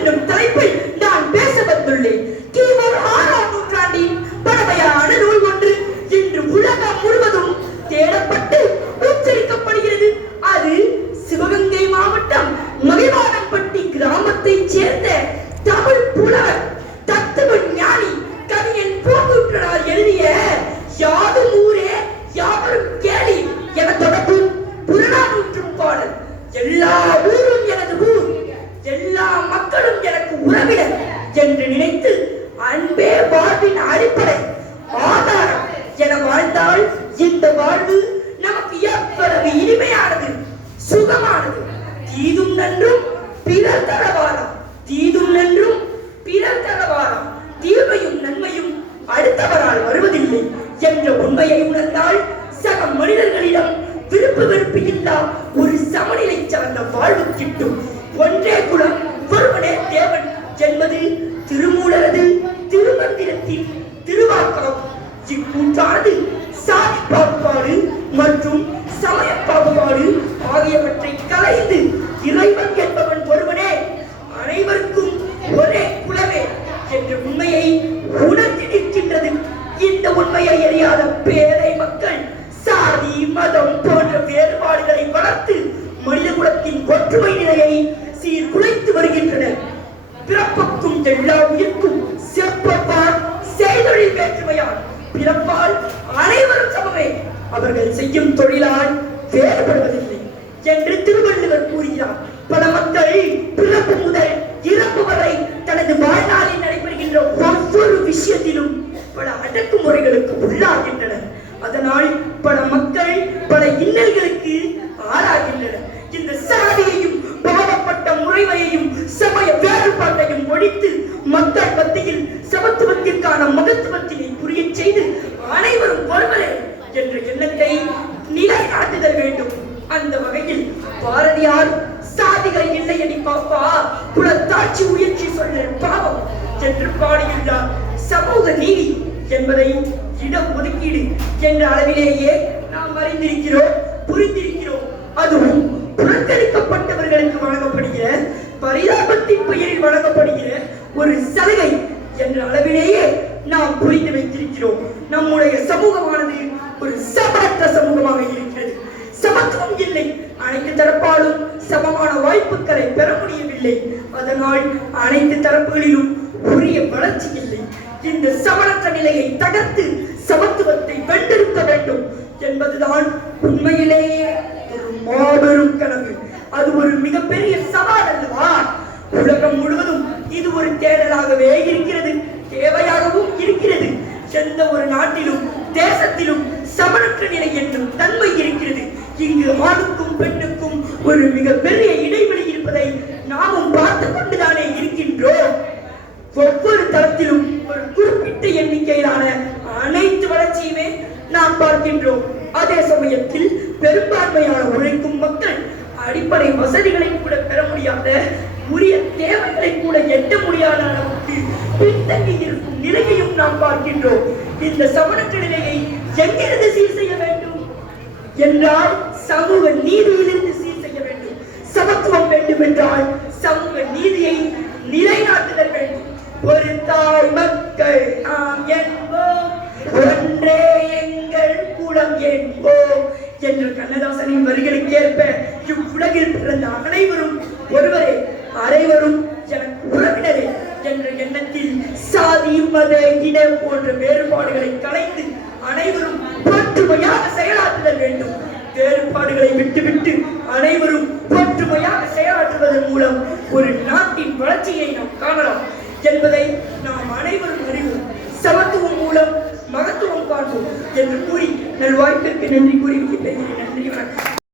என்னும் தலைப்பில் அடிப்படை ஆதாரம் என வாழ்ந்தால் இந்த வாழ்வு நமக்கு எவ்வளவு இனிமையானது சுகமானது. தீதும் நன்றும் பிறர் தரவாரம் தீதும் நன்றும் பிறர் தரவாரம் தீமையும் நன்மையும் அடுத்தவரால் வருவதில்லை என்ற உண்மையை உணர்ந்தால் சக மனிதர்களிடம் விருப்பு வெறுப்பு இல்லா ஒரு சமநிலை சார்ந்த வாழ்வு கிட்டும். ஒன்றே குலம் இக்கூற்றானது சாதி பாகுபாடு மற்றும் சமய பாகுபாடு ஆகியவற்றை கலைந்து இறைவன் என்பவன் ஒருவனே அனைவருக்கும் ஒரே குலவே என்ற உண்மையை உணர்த்தி நிற்கின்றது. இந்த உண்மையை அறியாத பேரை மக்கள் சாதி மதம் போன்ற வேறுபாடுகளை வளர்த்து மனித குலத்தின் ஒற்றுமை நிலையை சீர்குலைத்து வருகின்றனர். பிறப்புக்கும் எல்லா உயிர்க்கும் செப்பப்பால் செய்தொழில் வேற்றுமையான் பிறப்பால் அனைவரும் சமமே. அவர்கள் செய்யும் தொழிலால் வேறுபடுவதில்லை என்று திருவள்ளுவர் கூறுகிறார். பல மக்கள் பிறப்பு முதல் இறப்பு வரை தனது வாழ்நாளில் நடைபெறுகின்ற ஒவ்வொரு விஷயத்திலும் பல அடக்குமுறைகளுக்கு உள்ளாகின்றனர். அதனால் பல மக்கள் பல இன்னல்களுக்கு ஆளாகின்றனர். இந்த சாதியையும் பாவப்பட்ட முறைமையையும் சமய வேறுபாட்டையும் ஒழித்து மக்கள் மத்தியில் சமத்துவத்திற்கான மகத்துவத்தினை புரியச் செய்து அனைவரும் ஒருவரே என்ற எண்ணத்தை நிலைநாட்டுதல் வேண்டும் அந்த வகையில் பாரதியார் சாதிகள் இல்லையடி பாப்பா. குலத்தாட்சி முயற்சி சொல்ல பாவம். என்று பாடியுள்ளார். சமூக நீதி என்பதை இடம் ஒதுக்கீடு என்ற அளவிலேயே நாம் அறிந்திருக்கிறோம் புரிந்திருக்கிறோம். அதுவும் புறக்கணிக்கப்பட்டவர்களுக்கு வழங்கப்படுகிற பரிதாபத்தின் பெயரில் வழங்கப்படுகிற ஒரு சலுகை என்ற அளவிலேயே நாம் புரிந்து வைத்திருக்கிறோம். நம்முடைய சமூகமானது ஒரு சமற்ற சமூகமாக இருக்கிறது. சமத்துவம் இல்லை. அனைத்து தரப்பாலும் சமமான வாய்ப்புகளை பெற முடியவில்லை. அதனால் அனைத்து தரப்புகளிலும் உரிய வளர்ச்சி இல்லை. இந்த சமணற்ற நிலையை தகர்த்து சமத்துவத்தை வென்றெடுக்க வேண்டும் என்பதுதான் உண்மையிலேயே ஒரு மாபெரும் கனவு. அது ஒரு மிகப்பெரிய சவால் அல்லவா? உலகம் முழுவதும் இது ஒரு தேடலாகவே இருக்கிறது தேவையாகவும் இருக்கிறது. எந்த ஒரு நாட்டிலும் தேசத்திலும் சமரற்ற நிலை என்னும் தன்மை இருக்கிறது. இங்கு ஆணுக்கும் பெண் ஒரு மிகப்பெரிய இடைவெளி இருப்பதை நாமும் பார்த்து கொண்டுதானே இருக்கின்றோம். ஒவ்வொரு தளத்திலும் ஒரு குறிப்பிட்ட எண்ணிக்கையிலான அனைத்து வளர்ச்சியுமே நாம் பார்க்கின்றோம். அதே சமயத்தில் பெரும்பான்மையான உழைக்கும் மக்கள் அடிப்படை வசதிகளை கூட பெற முடியாத உரிய தேவைகளை கூட எட்ட முடியாத அளவுக்கு பின்தங்கி இருக்கும் நிலையையும் நாம் பார்க்கின்றோம். இந்த சமணற்ற நிலையை எங்கிருந்து சீர் செய்ய வேண்டும்? என்றால் சமூக நீதியிலிருந்து சமத்துவம் வேண்டும் என்றால் சமூக நீதியை நிலைநாட்டுதல் வேண்டும் ஒரு தாய் மக்கள் நாம் என்போம். ஒன்றே எங்கள் குலம் என்போம் என்ற கண்ணதாசனின் வரிகளுக்கு ஏற்ப இவ்வுலகில் பிறந்த அனைவரும் ஒருவரே அனைவரும் எனக்கு உறவினரே என்ற எண்ணத்தில் சாதி மத இன போன்ற வேறுபாடுகளை கலைந்து அனைவரும் ஒற்றுமையாக செயலாற்றுதல் வேண்டும். வேறுபாடுகளை விட்டுவிட்டு அனைவரும் ஒற்றுமையாக செயலாற்றுவதன் மூலம் ஒரு நாட்டின் வளர்ச்சியை நாம் காணலாம் என்பதை நாம் அனைவரும் அறிவோம். சமத்துவம் மூலம் மகத்துவம் காண்போம் என்று கூறி நல்வாய்ப்பிற்கு நன்றி கூறி நன்றி வணக்கம்.